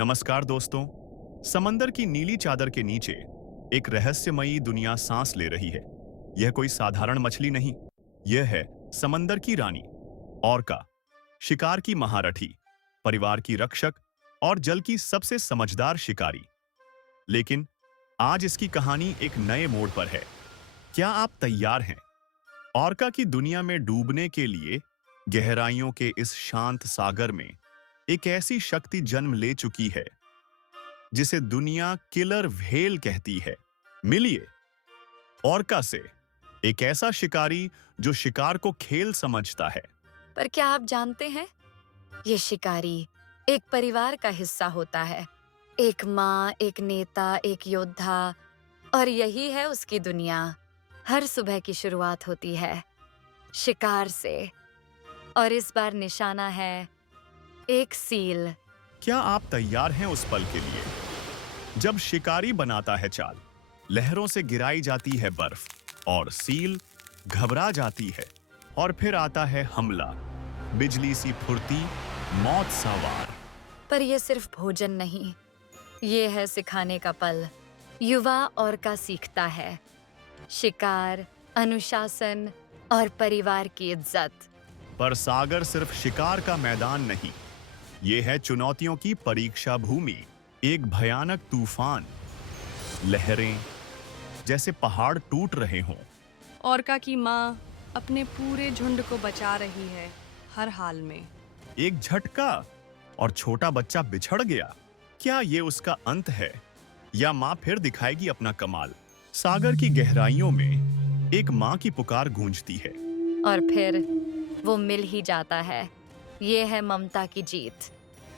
नमस्कार दोस्तों। समंदर की नीली चादर के नीचे एक रहस्यमयी दुनिया सांस ले रही है। यह कोई साधारण मछली नहीं, यह है समंदर की रानी, ऑर्का। शिकार की महारथी, परिवार की रक्षक और जल की सबसे समझदार शिकारी। लेकिन आज इसकी कहानी एक नए मोड़ पर है। क्या आप तैयार हैं ऑर्का की दुनिया में डूबने के लिए? गहराइयों के इस शांत सागर में एक ऐसी शक्ति जन्म ले चुकी है जिसे दुनिया किलर व्हेल कहती है। मिलिए ऑर्का से, एक ऐसा शिकारी जो शिकार को खेल समझता है। पर क्या आप जानते हैं, ये शिकारी एक परिवार का हिस्सा होता है। एक माँ, एक नेता, एक योद्धा, और यही है उसकी दुनिया। हर सुबह की शुरुआत होती है शिकार से, और इस बार निशाना है एक सील। क्या आप तैयार हैं उस पल के लिए जब शिकारी बनाता है चाल? लहरों से गिराई जाती है बर्फ और सील घबरा जाती है, और फिर आता है हमला, बिजली सी फुर्ती, मौत सा वार। पर यह सिर्फ भोजन नहीं, ये है सिखाने का पल। युवा ऑर्का सीखता है शिकार, अनुशासन और परिवार की इज्जत। पर सागर सिर्फ शिकार का मैदान नहीं, ये है चुनौतियों की परीक्षा भूमि। एक भयानक तूफान, लहरें जैसे पहाड़ टूट रहे हों। ऑर्का की माँ अपने पूरे झुंड को बचा रही है हर हाल में। एक झटका और छोटा बच्चा बिछड़ गया। क्या ये उसका अंत है, या माँ फिर दिखाएगी अपना कमाल? सागर की गहराइयों में एक माँ की पुकार गूंजती है। और फिर वो मिल ही जाता है। ये है ममता की जीत।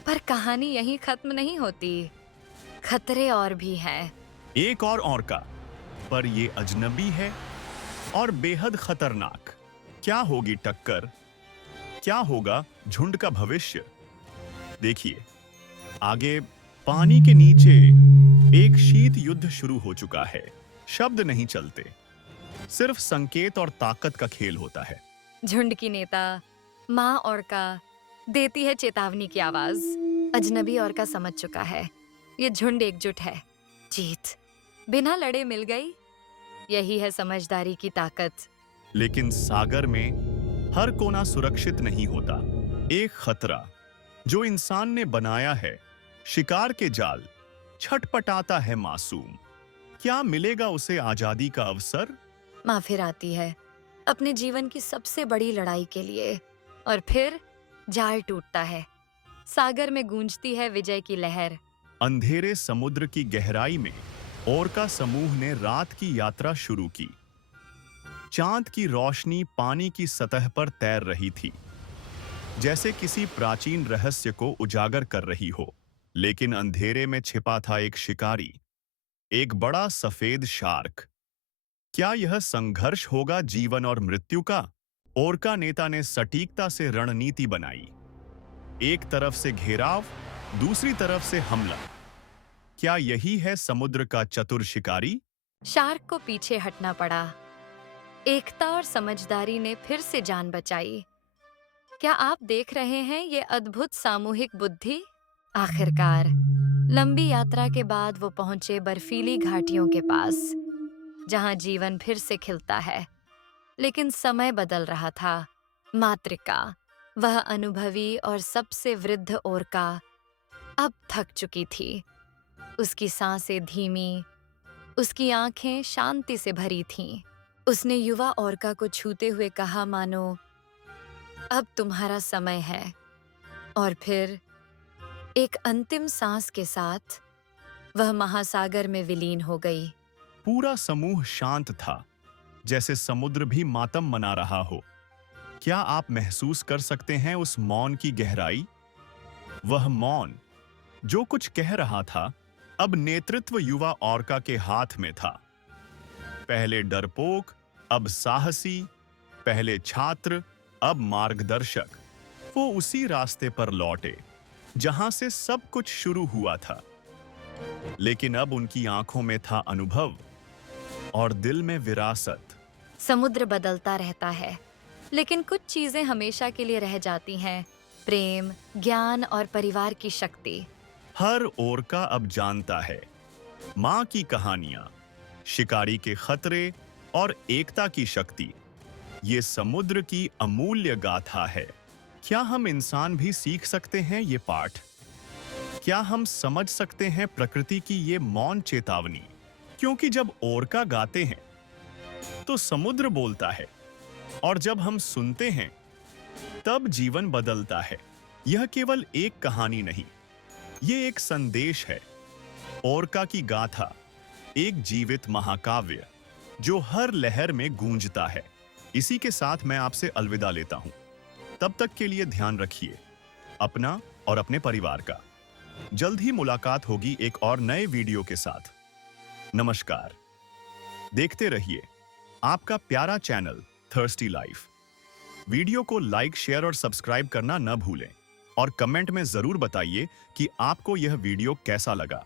पर कहानी यहीं खत्म नहीं होती, खतरे और भी हैं। एक और ऑर्का, पर ये अजनबी है और बेहद खतरनाक। क्या होगी टक्कर? क्या होगा झुंड का भविष्य? देखिए, आगे पानी के नीचे एक शीत युद्ध शुरू हो चुका है। शब्द नहीं चलते, सिर्फ संकेत और ताकत का खेल होता है। झुंड की नेता माँ ऑर्का देती है चेतावनी की आवाज। अजनबी ऑर्का समझ चुका है, ये झुंड एकजुट है। जीत बिना लड़े मिल गई। यही है समझदारी की ताकत। लेकिन सागर में हर कोना सुरक्षित नहीं होता। एक खतरा जो इंसान ने बनाया है, शिकार के जाल, छटपटाता है मासूम। क्या मिलेगा उसे आजादी का अवसर? माँ फिर आती है अपने जीवन की सबसे बड़ी लड़ाई के लिए, और फिर जाल टूटता है। सागर में गूंजती है विजय की लहर। अंधेरे समुद्र की गहराई में ओरका समूह ने रात की यात्रा शुरू की। चांद की रोशनी पानी की सतह पर तैर रही थी, जैसे किसी प्राचीन रहस्य को उजागर कर रही हो। लेकिन अंधेरे में छिपा था एक शिकारी, एक बड़ा सफेद शार्क। क्या यह संघर्ष होगा जीवन और मृत्यु का? ओरका नेता ने सटीकता से रणनीति बनाई। एक तरफ से घेराव, दूसरी तरफ से हमला। क्या यही है समुद्र का चतुर शिकारी? शार्क को पीछे हटना पड़ा। एकता और समझदारी ने फिर से जान बचाई। क्या आप देख रहे हैं ये अद्भुत सामूहिक बुद्धि? आखिरकार लंबी यात्रा के बाद वो पहुंचे बर्फीली घाटियों के पास, जहां जीवन फिर से खिलता है। लेकिन समय बदल रहा था। मातृका, वह अनुभवी और सबसे वृद्ध ओरका, अब थक चुकी थी। उसकी सांसें धीमी, उसकी आंखें शांति से भरी थीं। उसने युवा ओरका को छूते हुए कहा, मानो अब तुम्हारा समय है। और फिर एक अंतिम सांस के साथ वह महासागर में विलीन हो गई। पूरा समूह शांत था, जैसे समुद्र भी मातम मना रहा हो। क्या आप महसूस कर सकते हैं उस मौन की गहराई? वह मौन जो कुछ कह रहा था, अब नेतृत्व युवा ऑर्का के हाथ में था। पहले डरपोक, अब साहसी। पहले छात्र, अब मार्गदर्शक। वो उसी रास्ते पर लौटे जहां से सब कुछ शुरू हुआ था। लेकिन अब उनकी आंखों में था अनुभव और दिल में विरासत। समुद्र बदलता रहता है, लेकिन कुछ चीजें हमेशा के लिए रह जाती हैं। प्रेम, ज्ञान और परिवार की शक्ति। हर ओरका अब जानता है मां की कहानियां, शिकारी के खतरे और एकता की शक्ति। ये समुद्र की अमूल्य गाथा है। क्या हम इंसान भी सीख सकते हैं ये पाठ? क्या हम समझ सकते हैं प्रकृति की ये मौन चेतावनी? क्योंकि जब ओरका गाते हैं तो समुद्र बोलता है, और जब हम सुनते हैं तब जीवन बदलता है। यह केवल एक कहानी नहीं, ये एक संदेश है। ओरका की गाथा एक जीवित महाकाव्य जो हर लहर में गूंजता है। इसी के साथ मैं आपसे अलविदा लेता हूं। तब तक के लिए ध्यान रखिए अपना और अपने परिवार का। जल्द ही मुलाकात होगी एक और नए वीडियो के साथ। नमस्कार। देखते रहिए आपका प्यारा चैनल थर्स्टी लाइफ। वीडियो को लाइक, शेयर और सब्सक्राइब करना न भूलें और कमेंट में जरूर बताइए कि आपको यह वीडियो कैसा लगा।